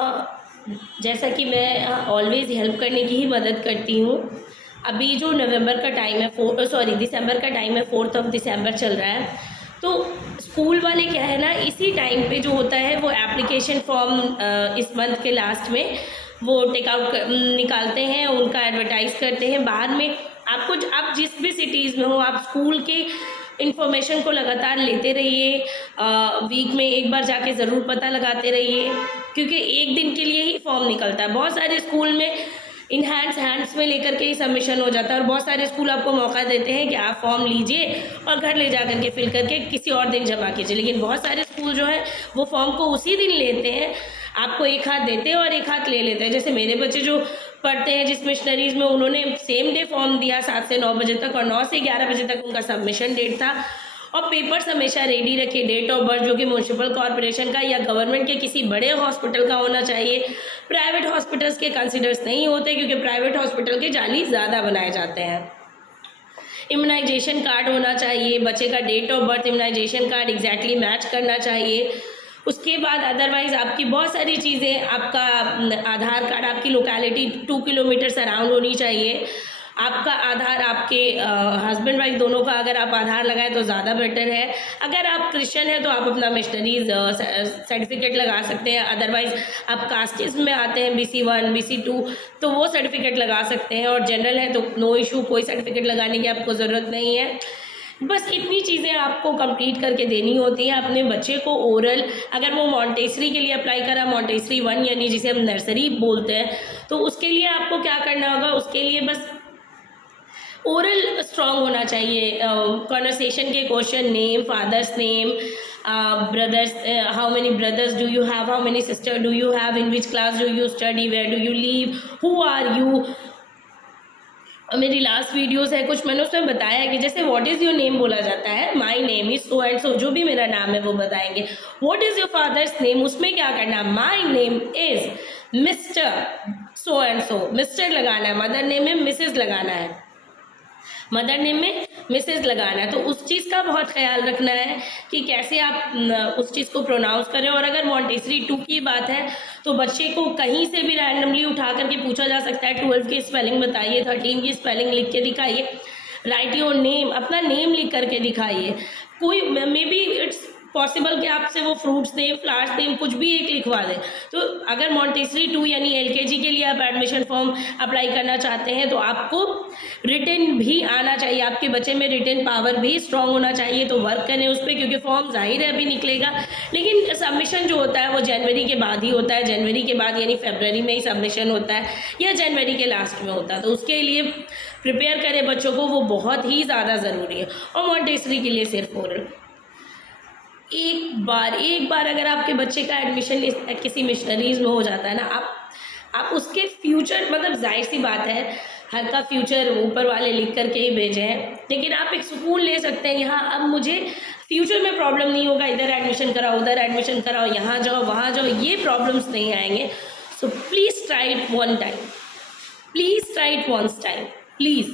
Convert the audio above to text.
अ, जैसा कि मैं ऑलवेज़ हेल्प करने की ही मदद करती हूँ। अभी जो नवंबर का टाइम है, दिसंबर का टाइम है, 4th ऑफ दिसंबर चल रहा है। तो स्कूल वाले क्या है ना, इसी टाइम पे जो होता है वो एप्लीकेशन फॉर्म इस मंथ के लास्ट में वो टेक आउट निकालते हैं, उनका एडवर्टाइज़ करते हैं। बाद में आपको आप जिस भी सिटीज़ में हो, आप स्कूल के इन्फॉर्मेशन को लगातार लेते रहिए। वीक में एक बार जाके ज़रूर पता लगाते रहिए, क्योंकि एक दिन के लिए ही फॉर्म निकलता है। बहुत सारे स्कूल में इन हैंड्स में लेकर के ही सबमिशन हो जाता है, और बहुत सारे स्कूल आपको मौका देते हैं कि आप फॉर्म लीजिए और घर ले जा करके फिल करके किसी और दिन जमा कीजिए। लेकिन बहुत सारे स्कूल जो है वो फॉर्म को उसी दिन लेते हैं, आपको एक हाथ देते हैं और एक हाथ ले लेते हैं। जैसे मेरे बच्चे जो पढ़ते हैं जिस मिशनरीज़ में, उन्होंने सेम डे फॉर्म दिया 7 से 9 बजे तक, और 9 से 11 बजे तक उनका सबमिशन डेट था। और पेपर्स हमेशा रेडी रखिए, डेट ऑफ बर्थ जो कि म्यूनसिपल कॉरपोरेशन का या गवर्नमेंट के किसी बड़े हॉस्पिटल का होना चाहिए। प्राइवेट हॉस्पिटल्स के कंसिडर्स नहीं होते, क्योंकि प्राइवेट हॉस्पिटल के जाली ज़्यादा बनाए जाते हैं। इम्यूनाइजेशन कार्ड होना चाहिए, बच्चे का date of birth immunisation card exactly match करना चाहिए। उसके बाद अदरवाइज़ आपकी बहुत सारी चीज़ें, आपका आधार कार्ड आपकी लोकेलिटी 2 किलोमीटर सराउंड होनी चाहिए। आपका आधार आपके हस्बैंड वाइफ दोनों का अगर आप आधार लगाएं तो ज़्यादा बेटर है। अगर आप क्रिश्चियन हैं तो आप अपना मिशनरीज सर्टिफिकेट लगा सकते हैं। अदरवाइज़ आप कास्टिज्म में आते हैं, BC1 BC2, तो वो सर्टिफिकेट लगा सकते हैं। और जनरल है तो नो इशू, कोई सर्टिफिकेट लगाने की आपको ज़रूरत नहीं है। बस इतनी चीज़ें आपको कंप्लीट करके देनी होती हैं अपने बच्चे को। ओरल, अगर वो मॉन्टेसरी के लिए अप्लाई करा, मॉन्टेसरी 1 यानी जिसे हम नर्सरी बोलते हैं, तो उसके लिए आपको क्या करना होगा, उसके लिए बस ओरल स्ट्रॉन्ग होना चाहिए। कॉन्वर्सेशन के question, name, father's name, brothers, how many brothers do you have, how many sister do you have, in which class do you study, where do you live, who are you। मेरी last videos है कुछ, मैंने उसमें बताया है कि जैसे what is your name बोला जाता है, my name is so and so, जो भी मेरा नाम है वो बताएंगे। What is your father's name, उसमें क्या करना है, my name is mister so and so, mister लगाना है। मदर नेम में मिसेज लगाना है, मदर नेम में मिसेज लगाना है। तो उस चीज़ का बहुत ख्याल रखना है कि कैसे आप उस चीज़ को प्रोनाउंस करें। और अगर मॉन्टेसरी 2 की बात है तो बच्चे को कहीं से भी रैंडमली उठा करके पूछा जा सकता है, 12 की स्पेलिंग बताइए, 13 की स्पेलिंग लिख के दिखाइए, राइट योर नेम, अपना नेम लिख करके दिखाइए। कोई मे बी इट्स पॉसिबल कि आपसे वो फ्रूट्स नेम, फ्लावर्स नेम, कुछ भी एक लिखवा दें। तो अगर मॉन्टेसरी 2 यानी LKG के लिए आप एडमिशन फॉर्म अप्लाई करना चाहते हैं तो आपको रिटन भी आना चाहिए, आपके बच्चे में रिटन पावर भी स्ट्रांग होना चाहिए। तो वर्क करें उस पर, क्योंकि फॉर्म जाहिर है अभी निकलेगा, लेकिन सबमिशन जो होता है वो जनवरी के बाद ही होता है। जनवरी के बाद यानी फरवरी में ही सबमिशन होता है या जनवरी के लास्ट में होता है। तो उसके लिए प्रिपेयर करें बच्चों को, वो बहुत ही ज़्यादा ज़रूरी है। और मॉन्टेसरी के लिए सिर्फ ओरल। एक बार अगर आपके बच्चे का एडमिशन किसी मिशनरीज में हो जाता है ना, आप उसके फ्यूचर, मतलब जाहिर सी बात है हर का फ्यूचर ऊपर वाले लिख करके ही भेजे हैं, लेकिन आप एक सुकून ले सकते हैं, यहाँ अब मुझे फ्यूचर में प्रॉब्लम नहीं होगा, इधर एडमिशन कराओ, उधर एडमिशन कराओ, यहाँ जाओ वहाँ जाओ, ये प्रॉब्लम्स नहीं आएंगे। So please try it one time, please try it once time, please.